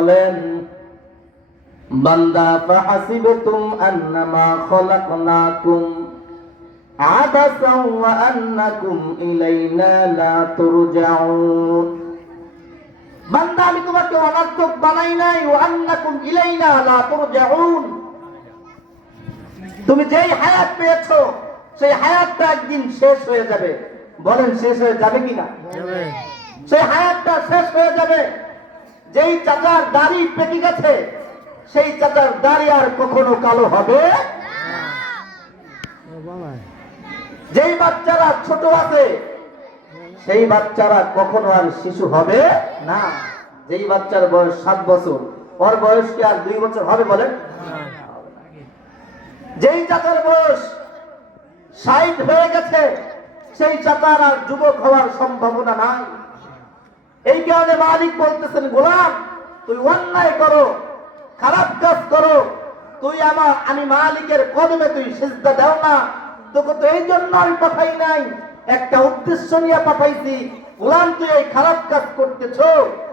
বলেন বান্দা ফাহাসিবতুম আন্নামা খলাকনাকুম আবাসাও ওয়া আন্নাকুম ইলাইনা লা তুরজাউন। বান্দা আমি তোমাকে অনর্থক বানাই নাই। ও আন্নাকুম ইলাইনা লা তুরজাউন। তুমি যেই হায়াত পেয়েছ সেই হায়াতটা একদিন শেষ হয়ে যাবে। বলেন শেষ হয়ে যাবে কিনা? সেই হায়াতটা শেষ হয়ে যাবে। যেই চাচার দাড়ি পেকে গেছে, সেই চাচার দাড়ি আর কখনো কালো হবে যেই বাচ্চারা ছোট আছে, সেই বাচ্চারা কখনো আর শিশু হবে না। যেই বাচ্চার বয়স সাত বছর, ওর বয়স কি আর দুই বছর হবে বলেন? যেই চাচার বয়স ষাট হয়ে গেছে, সেই চাচার আর যুবক হওয়ার সম্ভাবনা নাই। এই কারণে মালিক বলতেছেন, গোলাম, তুই অন্যায় করো, খারাপ কাজ করো। তুই আমার, আমি মালিকের কদমে তুই সিজদা দাও না। তোকে তো এই জন্য আমি পাঠাই নাই। একটা উদ্দেশ্য নিয়ে পাঠাইছি, গোলাম, তুই এই খারাপ কাজ করতেছ,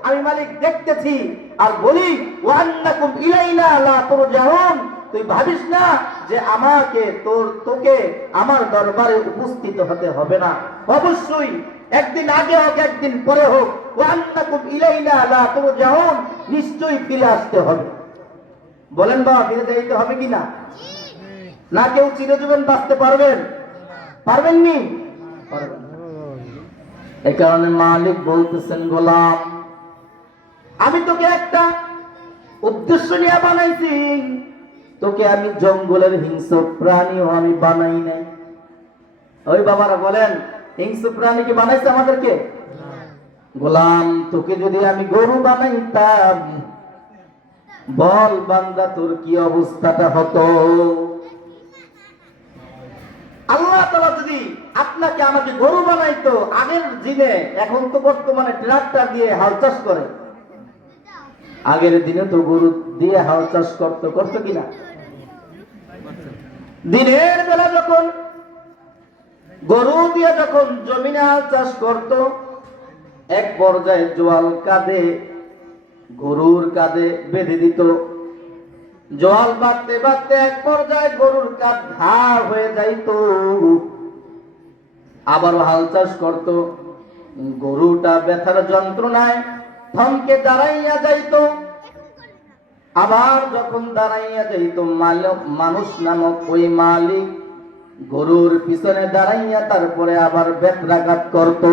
আমি মালিক দেখতেছি। আর বলি, ওয়ান্নাকুম ইলাইনা লা তুরজাউন। তুই ভাবিস না যে আমাকে তোর, তোকে আমার দরবারে উপস্থিত হতে হবে না। অবশ্যই একদিন আগে হোক, একদিন পরে হোক ওয়ান্নাকুম ইলাইনা লা তুরজাউন, নিশ্চয়ই ফিরে আসতে হবে। বলেন বাবা, ফিরে যাইতে হবে কি না? না কেউ চিরজীবন বাঁচতে পারবেন? পারবেন নি। এই কারণে মালিক বলতেছেন, গোলাম, আমি তোকে একটা উদ্দেশ্য নিয়ে বানাইছি। তোকে আমি জঙ্গলের হিংস্র প্রাণীও আমি বানাই নাই। ওই বাবারা বলেন প্রাণী কি বানাইছে আমাদেরকে? গোলাম, তোকে যদি আমি গরু বানাইতাম, বল বান্দা, তোর কি অবস্থাটা হতো? আল্লাহ তালা যদি আপনাকে আমাকে গরু বানাইতো, আগের দিনে, এখন তো বর্তমানে ট্রাক্টর দিয়ে হাল চাষ করে। আগের দিনে তো গরু দিয়ে হাল চাষ করতো করতো কিনা? দিনের বেলা যখন গরু দিয়ে যখন জমিনে হাল চাষ করত, এক পর্যায়ে জোয়াল কাঁধে, গরুর কাঁধে বেঁধে দিত। জল বাড়তে বাড়তে এক পর্যায়ে গরুর কাঁধ ঘা হয়ে যাইত। আবারও হাল চাষ করত। গরুটা ব্যথার যন্ত্রণায় থমকে দাঁড়াইয়া যাইত। আবার যখন দাঁড়াইয়া যাইত মানুষ নামক ওই মালিক গরুর পিছনে দাঁড়াইয়া তারপরে আবার বেত্রাঘাত করত।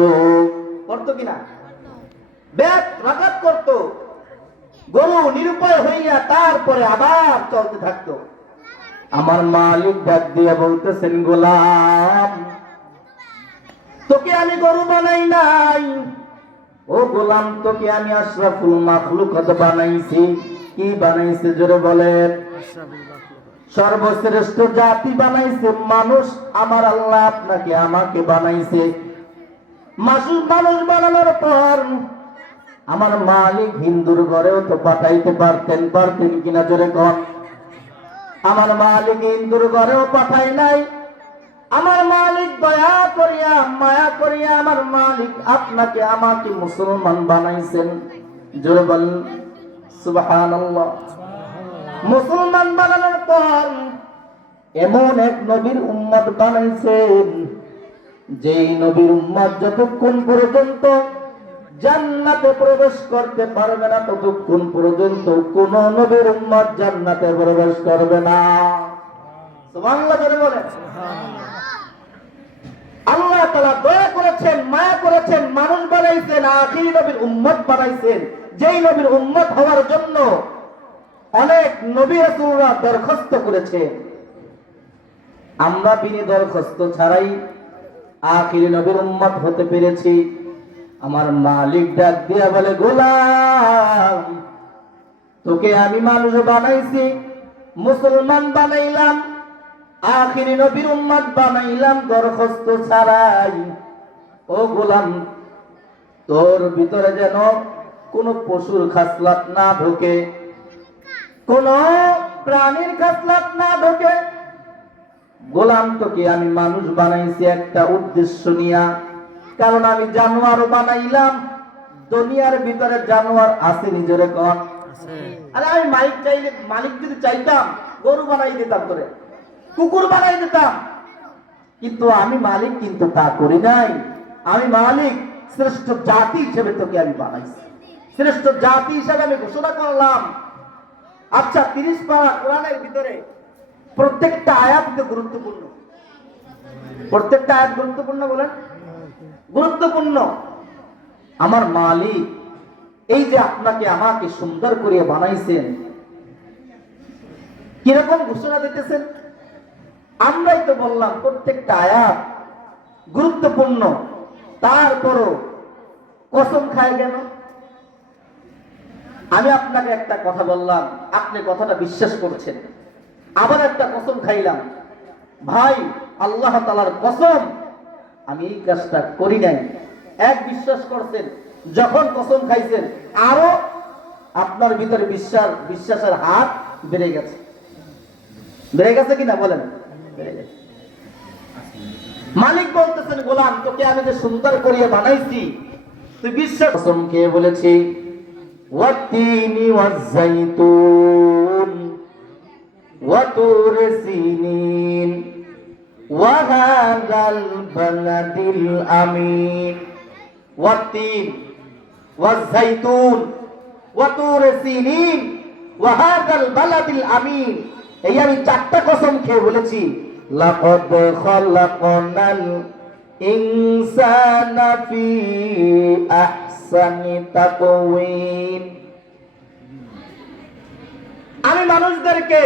করতো কিনা বেত্রাঘাত করত। গরু নিরুপায় হইয়া তারপরে আবার চলতে থাকতো। আমার মালিক ডাক দিয়ে বলতেছেন, গোলাম, তোকে আমি গরু বানাই নাই। ও গোলাম, তোকে আমি আশরাফুল মাখলুকাত বানাইছি। কি বানাইছে, জোরে বলেন। সর্বশ্রেষ্ঠ জাতি বানাইছে, মানুষ আমার আল্লাহ আপনাকে, আমাকে বানাইছে। মানুষ মানুষ বানানোর পর আমার মালিক হিন্দুর ঘরেও তো পাঠাইতে পারতেন পারতেন কিনা জোরে কন। আমার মালিক হিন্দুর ঘরেও পাঠাই নাই। আমার মালিক দয়া করিয়া, মায়া করিয়া আমার মালিক আপনাকে, আমাকে মুসলমান বানাইছেন। জোরে বলেন, সুবহানাল্লাহ। মুসলমান বানানোর পর এমন এক নবীর উম্মত বানাইছেন, যেই নবীর উম্মত যতক্ষণ পর্যন্ত জান্নাতে প্রবেশ করতে পারবে না, ততক্ষণ পর্যন্ত কোন নবীর উম্মত জান্নাতে প্রবেশ করবে না। সুবহানাল্লাহ জোরে বলেন। আল্লাহ তাআলা দয়া করেছেন, মায়া করেছেন, মানুষ বানাইছেন, আখির নবীর উম্মত বানাইছেন। যেই নবীর উম্মত হওয়ার জন্য অনেক নবী রাসূলরা দরখাস্ত করেছে। আমরা বিনি দরখাস্ত ছাড়াই আখির নবীর উম্মত হতে পেরেছি। আমার মালিক ডাক দিয়া বলে, গোলাম, তোকে আমি মানুষ বানাইছি, মুসলমান বানাইলাম, আখিরি নবীর উম্মত বানাইলাম দরখাস্ত ছাড়াই। ও গোলাম, তোর ভিতরে যেন কোন পশুর খাসলাত না ঢোকে। কোন প্রাণীর খাসলাত না ঢোকে। গোলাম তোকে আমি মানুষ বানাইছি একটা উদ্দেশ্য নিয়া। কারণ আমি জানোয়ার বানাইলাম। দুনিয়ার ভিতরে জানোয়ার আছে নিজের কন আরে আমি মালিক চাইলে মালিক যদি চাইতাম গরু বানাই দিতাম তোরে কুকুর বানাই দিতাম। কিন্তু আমি মালিক কিন্তু তা করি নাই। আমি মালিক শ্রেষ্ঠ জাতি হিসেবে তোকে আমি বানাইছি। শ্রেষ্ঠ জাতি হিসেবে আমি ঘোষণা করলাম। আচ্ছা তিরিশ পারা কোরআনের ভিতরে প্রত্যেকটা আয়াত গুরুত্বপূর্ণ। প্রত্যেকটা আয়াত গুরুত্বপূর্ণ বলেন? গুরুত্বপূর্ণ। আমার মালিক এই যে আপনাকে আমাকে সুন্দর করে বানাইছেন, কীরকম ঘোষণা দিতেছেন? আমরাই তো বললাম, প্রত্যেকটা আয়াত গুরুত্বপূর্ণ। তারপরও কসম খায় কেন? আমি আপনাকে একটা কথা বললাম, আপনি কথাটা বিশ্বাস করছেন। আবার একটা কসম খাইলাম। ভাই, আল্লাহ তালার কসম, আমি এই কাজটা করি নাই। এক বিশ্বাস করছেন, যখন কসম খাইছেন, আরও আপনার ভিতরে বিশ্বাস, বিশ্বাসের হাত বেড়ে গেছে। বেড়ে গেছে কিনা বলেন? মালিক বলতেছেন, গোলাম, তোকে আমি যে সুন্দর করিয়া বানাইছি, তুই বিশ্বাস কসম খেয়ে বলেছি ওয়াতিনি ওয়াজাইতুন ওয়াতুর সিনিন ওয়াহাদাল বালাদিল আমিন ওয়াতিন ওয়াজাইতুন ওয়াতুর সিনিন ওয়াহাদাল বালাদিল আমিন এই আমি চারটা কসম খেয়ে বলেছি। লাকাদ খালাকনাল ইনসানা ফি আহসানি তাকওয়িম আমি মানুষদেরকে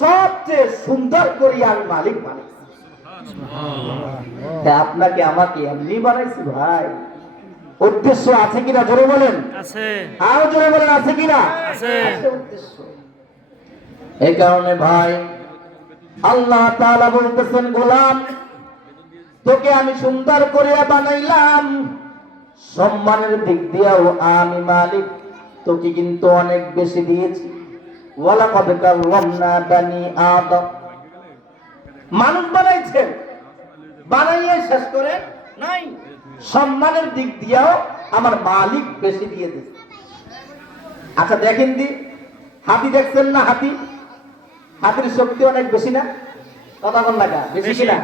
সবচেয়ে সুন্দর করি আমি মালিক বানাইছি তা আপনাকে আমাকে এমনি বানাইছি ভাই। উদ্দেশ্য আছে কিনা জোরে বলেন? আছে। আরও জোরে বলেন আছে কিনা? আছে। উদ্দেশ্য। এই কারণে ভাই আল্লাহ তাআলা বলতেছেন গোলাম তোকে আমি সুন্দর করে বানাইলাম। সম্মানের দিক দিয়েও আমি মালিক তোকে কিন্তু অনেক বেশি দিয়েছি। ওয়ালাকাদ কাররামনা বানি আদম। মানুষ বানাইছেন বানাইয়ে শেষ করে নাই। সম্মানের দিক দিয়েও আমার মালিক বেশি দিয়ে দিয়েছে আচ্ছা দেখেন দি হাতি দেখছেন না হাতি? হাতির শক্তি অনেক বেশি না? কথা কোন বেশি কিনা?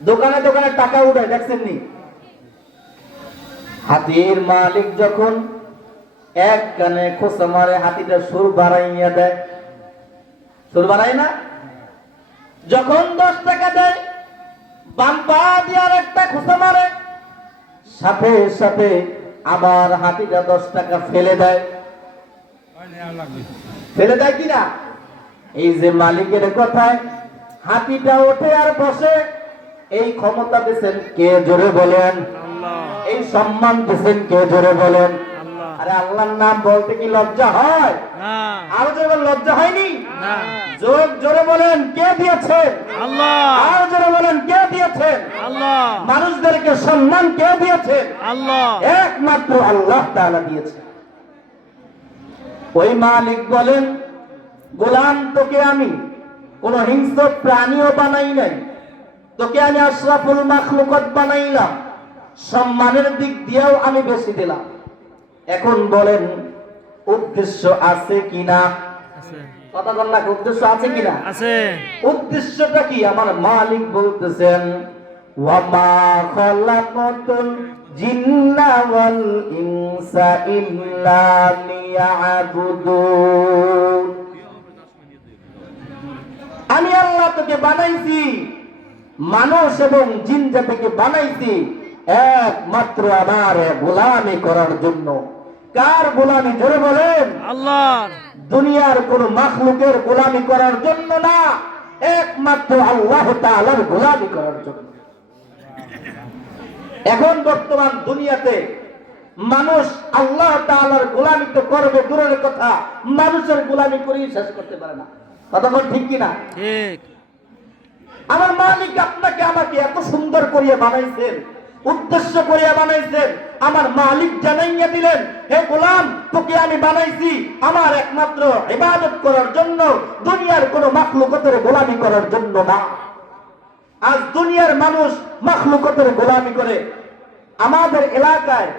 দোকানে দোকানে টাকা উঠায় দেখছেন নি? হাতির মালিক যখন এক কানে খোসা মারে, হাতিটা সুর বাড়াইয়া দেয়। সুর বাড়াই না? যখন দশ টাকা দেয়, বাম পা দিয়ে আর একটা খোসা মারে, সাথে সাথে আবার হাতিটা দশ টাকা ফেলে দেয়। ফেলে দেয় কিনা এই যে মালিকের কথায় হাতিটা ওঠে আর বসে, এই ক্ষমতা দিয়েছেন কে? জোরে বলেন। এই সম্মান দিয়েছেন কে? জোরে বলেন। আরে আল্লাহর নাম বলতে কি লজ্জা হয়? আরও জোরে লজ্জা হয়নি? না। জোর বলেন কে দিয়েছেন? আল্লাহ। আরও জোরে বলেন কে দিয়েছেন? আল্লাহ। মানুষদেরকে সম্মান কে দিয়েছেন? আল্লাহ। একমাত্র আল্লাহ তাআলা দিয়েছে ওই মালিক বলেন গোলাম তোকে আমি কোন হিংস্র প্রাণীও বানাই নাই। তোকে আমি আশরাফুল মাখলুকত বানাইলাম। সম্মানের দিক দিয়েও আমি বেশি দিলাম। এখন বলেন উদ্দেশ্য আছে কিনা? কথা বল না উদ্দেশ্য আছে কিনা? আছে। উদ্দেশ্যটা কি? আমার মালিক বলতেছেন ওয়ামা খালাকাতুল জিন্না ওয়াল ইনসা ইল্লা লিয়াবুদুন। আমি আল্লাহ তোকে বানাইছি মানুষ এবং জিন জাতিকে বানাইছি। একমাত্র আমার গোলামি করার জন্য। কার গোলামি? জোরে বলেন। আল্লাহ দুনিয়ার কোন মাখলুকের গোলামি করার জন্য না একমাত্র আল্লাহ তাআলার গোলামি করার জন্য। এখন বর্তমান দুনিয়াতে মানুষ আল্লাহ তাআলার গোলামি তো করবে দূরের কথা। মানুষের গোলামি করেই শেষ করতে পারে না। কথা বল ঠিক কিনা? ঠিক। আমার মালিক আপনাকে আমাকে এত সুন্দর করিয়া বানাইছেন উদ্দেশ্য করিয়া বানাইছেন। আমার মালিক জানাইয়া দিলেন হে গোলাম তোকে আমি বানাইছি। আমার একমাত্র ইবাদত করার জন্য দুনিয়ার কোন মাখলুকতের গোলামি করার জন্য না। আজ দুনিয়ার মানুষ মাখলুকতের গোলামি করে। আমাদের এলাকায়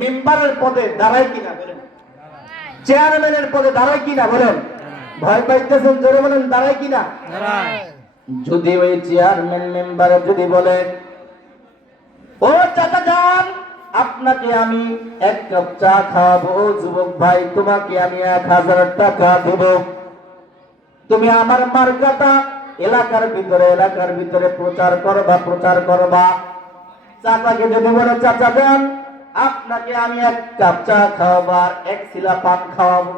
মেম্বারের পদে দাঁড়ায় কিনা বলেন। চেয়ারম্যানের পদে দাঁড়ায় কিনা বলেন। ভয় পাইতেছেন জোরে বলেন দাঁড়ায় কিনা? যদি ওই চেয়ারম্যান মেম্বার যদি বলেন ও চাচা যান, আপনাকে আমি এক কাপ চা খাওয়াবো। যুবক ভাই, তোমাকে আমি এক হাজার টাকা দেব। তুমি আমার মার্কাটা এলাকার ভিতরে এলাকার ভিতরে প্রচার করবা প্রচার করবা। চাচাকে যদি বলে, চাচা দেন আপনাকে আমি এক কাপ চা খাওয়াবো আর এক শিলা পান খাওয়াবো।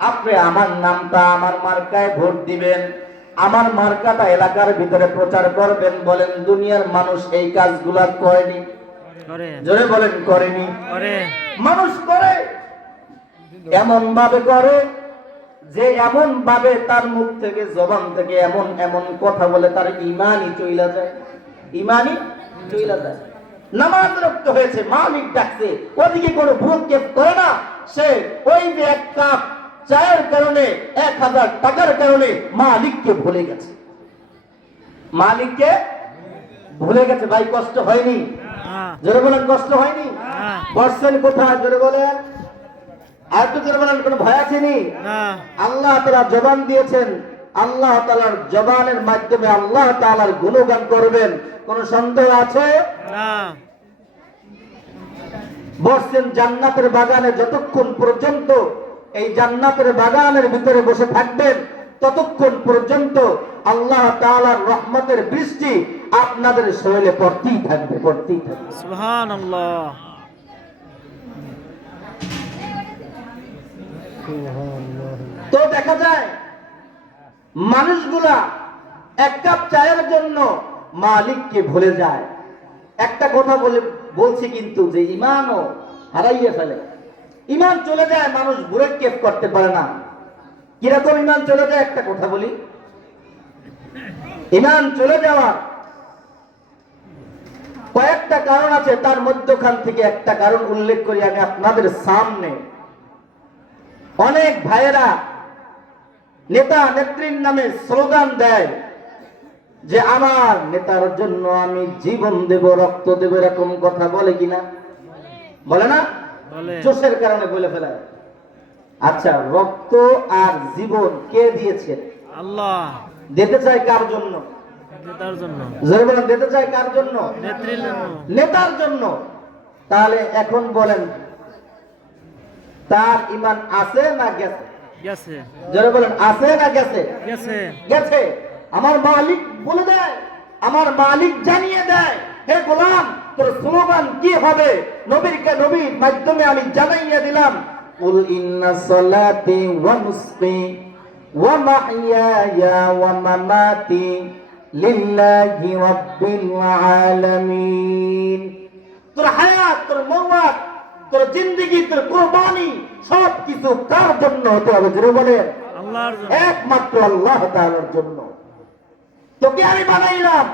আপনি আমার নামটা, আমার মার্কায় ভোট দিবেন। আমার মার্কাটা এলাকার ভিতরে প্রচার করবেন বলেন দুনিয়ার মানুষ এই কাজগুলা করেনি। জোরে বলেন করেনি। মানুষ করে। এমন ভাবে করে যে এমন ভাবে তার মুখ থেকে জবান থেকে এমন এমন কথা বলে তার ইমানই চইলা যায়। ইমানই চইলা যায়। নামাজ রক্ত হয়েছে মালিক ডাকছে। ওদিকে কোনো ভ্রুক্ষেপ করে না। সে ওই যে এক কাপ চায়ের কারণে এক হাজার টাকার কারণে মালিককে ভুলে গেছে। মালিককে ভুলে গেছে। ভাই কষ্ট হয়নি? হ্যাঁ। জোরে বলেন কষ্ট হয়নি? হ্যাঁ। বসছেন কোথায়? জোরে বলেন। আর একটু জোরে বলেন কোনো ভয় আল্লাহ তালা জবান দিয়েছেন। আল্লাহ তালার জবানের মাধ্যমে আল্লাহ তালার গুণগান করবেন। কোন সন্দেহ আছে? বসছেন জান্নাতের বাগানে যতক্ষণ পর্যন্ত এই জান্নাতের বাগানের ভিতরে বসে থাকবেন ততক্ষণ পর্যন্ত আল্লাহ তাআলার রহমতের বৃষ্টি আপনাদের শরীরে পড়তেই থাকবে পড়তেই থাকবে। সুবহানাল্লাহ। তো দেখা যায় মানুষগুলা এক কাপ চায়ের জন্য মালিককে ভুলে যায়। একটা কথা বলে বলছি কিন্তু যে ইমানও হারাইয়া ফেলে। ইমান চলে যায়, মানুষ ঘুরে কেপ করতে পারে না। কীরকম ইমান চলে যায়, একটা কথা বলি। ইমান চলে যাওয়া কয়েকটা কারণ আছে, তার মধ্যখান থেকে একটা কারণ উল্লেখ করি আমি আপনাদের সামনে। অনেক ভাইয়েরা নেতা নেত্রীর নামে স্লোগান দেয় যে, আমার নেতার জন্য আমি জীবন দেব, রক্ত দেব, এরকম কথা বলে কিনা? বলে না? জোশের কারণে বলে ফেলে আচ্ছা রক্ত আর জীবন কে দিয়েছে? আল্লাহ। দিতে চায় কার জন্য? তার জন্য। জোরে দিতে চায় কার জন্য? নেত্রীর জন্য। নেতার জন্য। তাহলে এখন বলেন তার ইমান আছে না গেছে? গেছে। জোরে বলেন আছে না গেছে? গেছে। গেছে। আমার মালিক বলে দেয় আমার মালিক জানিয়ে দেয় হে গোলাম তোর স্লোগান কি হবে? নবীর কে নবীর মাধ্যমে আমি জানাইয়া দিলাম কুল ইন্না সালাতি ওয়া নুসকি ওয়া মাহইয়ায়া ওয়া মামাতি লিল্লাহি রাব্বিল আলামিন। তোর হায়াত তোর মওয়াত তোর জিন্দেগি তোর কুরবানি সব কিছু কার জন্য হতে হবে? জোরে বলেন। আল্লাহর জন্য। একমাত্র আল্লাহ তাআলার জন্য। তোকে আমি বানাইলাম।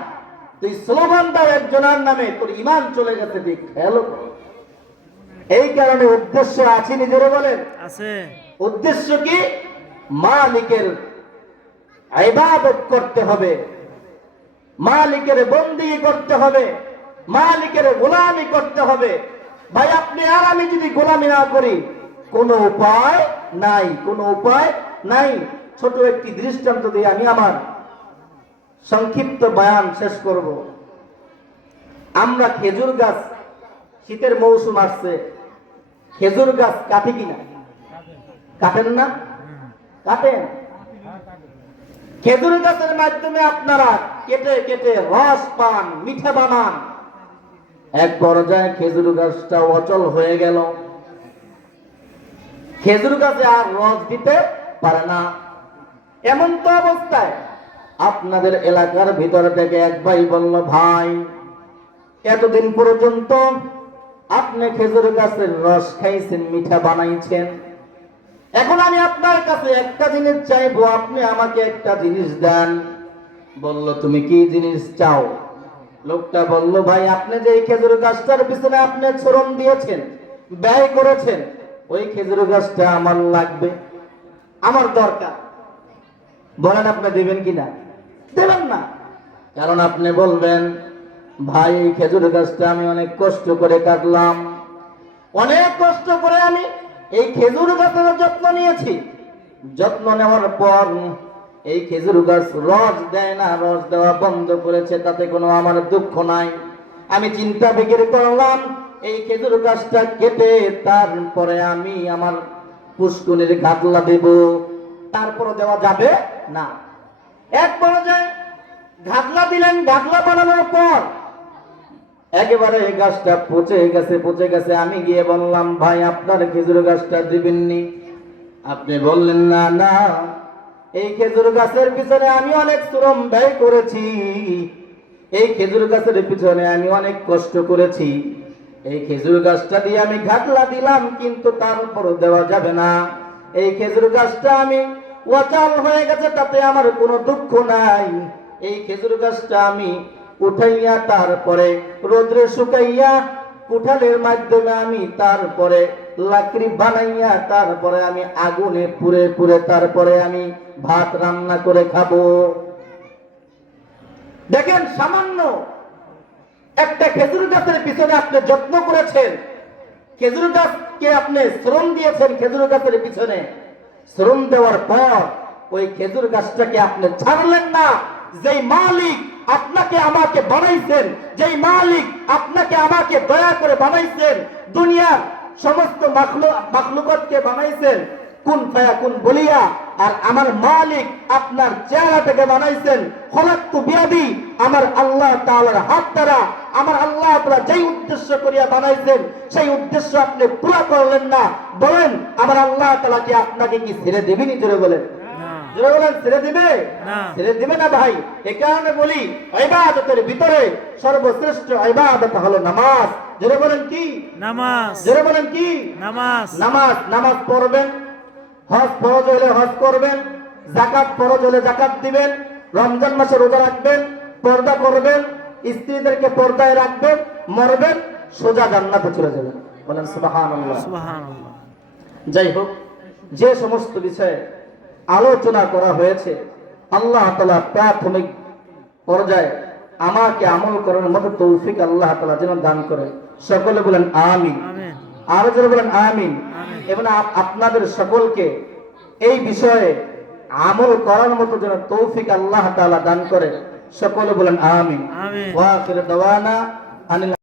তুই স্লোগান দাও একজনের নামে তোর ইমান চলে গেছে দেখ খেয়াল এই কারণে উদ্দেশ্য আছে নিজেরে বলেন। আছে। উদ্দেশ্য কি? মালিকের ইবাদত করতে হবে। মালিকের বন্দি করতে হবে। মালিকের গোলামি করতে হবে। ভাই আপনি আর আমি যদি গোলামি না করি কোনো উপায় নাই কোনো উপায় নাই। ছোট একটি দৃষ্টান্ত দিয়ে আমি আমার সংক্ষিপ্ত বয়ান শেষ করব। আমরা খেজুর গাছ, শীতের মৌসুম আসছে। খেজুর গাছ কাটে কিনা কাটেন না? কাটেন খেজুর গাছের মাধ্যমে আপনারা কেটে কেটে রস পান, মিঠা বানান। এক পর্যায়ে খেজুর গাছটা অচল হয়ে গেল। খেজুর গাছে আর রস দিতে পারে না। এমন তো অবস্থায় আপনাদের এলাকার ভিতর থেকে এক ভাই বলল, ভাই, এতদিন পর্যন্ত আপনি খেজুর গাছের রস খাইছেন, মিঠা বানাইছেন। এখন আমি আপনার কাছে একটা জিনিস চাইব, আপনি আমাকে একটা জিনিস দেন। বলল, তুমি কি জিনিস চাও? লোকটা বলল, ভাই, আপনি যে এই খেজুর গাছটার পিছনে আপনি শ্রম দিয়েছেন, ব্যয় করেছেন, ওই খেজুর গাছটা আমার লাগবে, আমার দরকার। বলেন, আপনি দেবেন কিনা? দেবেন না। কারণ আপনি বলবেন ভাই এই খেজুর গাছটা আমি অনেক কষ্ট করে কাটলাম। অনেক কষ্ট করে আমি এই খেজুর গাছের যত্ন নিয়েছি। যত্ন নেওয়ার পর এই খেজুর গাছ রস দেয় না রস দেওয়া বন্ধ করেছে তাতে কোনো আমার দুঃখ নাই। আমি চিন্তা বিক্রি করলাম এই খেজুর গাছটা কেটে তারপরে আমি আমার পুষ্কুনির ঘাটলা দেব। তারপরে দেওয়া যাবে না। এক পর্যায়ে ঘাটলা দিলেন ঘাটলা বানানোর পর একেবারে এই গাছটা পচে গেছে পচে গেছে। আমি গিয়ে বললাম, ভাই, আপনার খেজুর গাছটা দিবেননি। আপনি বললেন, না না, এই খেজুর গাছের পিছনে আমি অনেক শ্রম ব্যয় করেছি। এই খেজুর গাছের পিছনে আমি অনেক কষ্ট করেছি। এই খেজুর গাছটা দিয়ে আমি ঘাটলা দিলাম, কিন্তু তার উপরও দেওয়া যাবে না। এই খেজুর গাছটা আমি ওয়াচাল হয়ে গেছে, তাতে আমার কোনো দুঃখ নাই। এই খেজুর গাছটা আমি উঠাইয়া তারপরে রোদ্রে শুকাইয়া কুঠালের মাধ্যমে আমি তারপরে লাকড়ি বানাইয়া তারপরে আমি আগুনে পুড়ে পুড়ে তারপরে আমি ভাত রান্না করে খাব। দেখেন, সামান্য একটা খেজুর গাছের পিছনে আপনি যত্ন করেছেন। খেজুর গাছকে আপনি শ্রম দিয়েছেন খেজুর গাছের পিছনে। শ্রম দেওয়ার পর ওই খেজুর গাছটাকে আপনি ছাড়লেন না। যেই মালিক আপনাকে আমাকে বানাইছেন, যেই মালিক আপনাকে আমাকে দয়া করে বানাইছেন, দুনিয়ার সমস্ত মাখলু, মাখলুকতকে বানাইছেন, কোন ফায়া কোন বলিয়া, আর আমার মালিক আপনার চেহারাটাকে বানাইছেন হলাক্তু বিয়াদি, আমার আল্লাহ তাআলার হাত দ্বারা আমার আল্লাহ তাআলা যেই উদ্দেশ্য করিয়া বানাইছেন সেই উদ্দেশ্য আপনি পুরা করলেন না। বলেন আমার আল্লাহ তালা কি আপনাকে কি ছেড়ে দেবেনি জোরে বলেন। জোরে বলেন ছেড়ে দিবে? ছেড়ে দিবে না ভাই? এ কারণে বলি ইবাদতের ভিতরে সর্বশ্রেষ্ঠ ইবাদত হলো নামাজ। জোরে বলেন কি? নামাজ। জোরে বলেন কি? নামাজ। নামাজ নামাজ পড়বেন। হজ ফরজ হলে হজ করবেন। জাকাত ফরজ হলে জাকাত দিবেন। রমজান মাসে রোজা রাখবেন। পর্দা করবেন। স্ত্রীদেরকে পর্দায় রাখবেন মরবেন সোজা জান্নাতে চলে যাবেন বলেন সুবহানাল্লাহ। সুবহানাল্লাহ। যাই হোক যে সমস্ত বিষয়ে আলোচনা করা হয়েছে আল্লাহ তালা প্রাথমিক পর্যায়ে আমাকে আমল করার মতো তৌফিক আল্লাহ তালা যেন দান করে সকলে বলেন আমিন। আরও যারা বলেন আমিন। আমিন। এবং আপনাদের সকলকে এই বিষয়ে আমল করার মতো যেন তৌফিক আল্লাহ তাআলা দান করে সকলে বলেন আমিন আমিন ওয়া আখির দাওয়ানা আনিল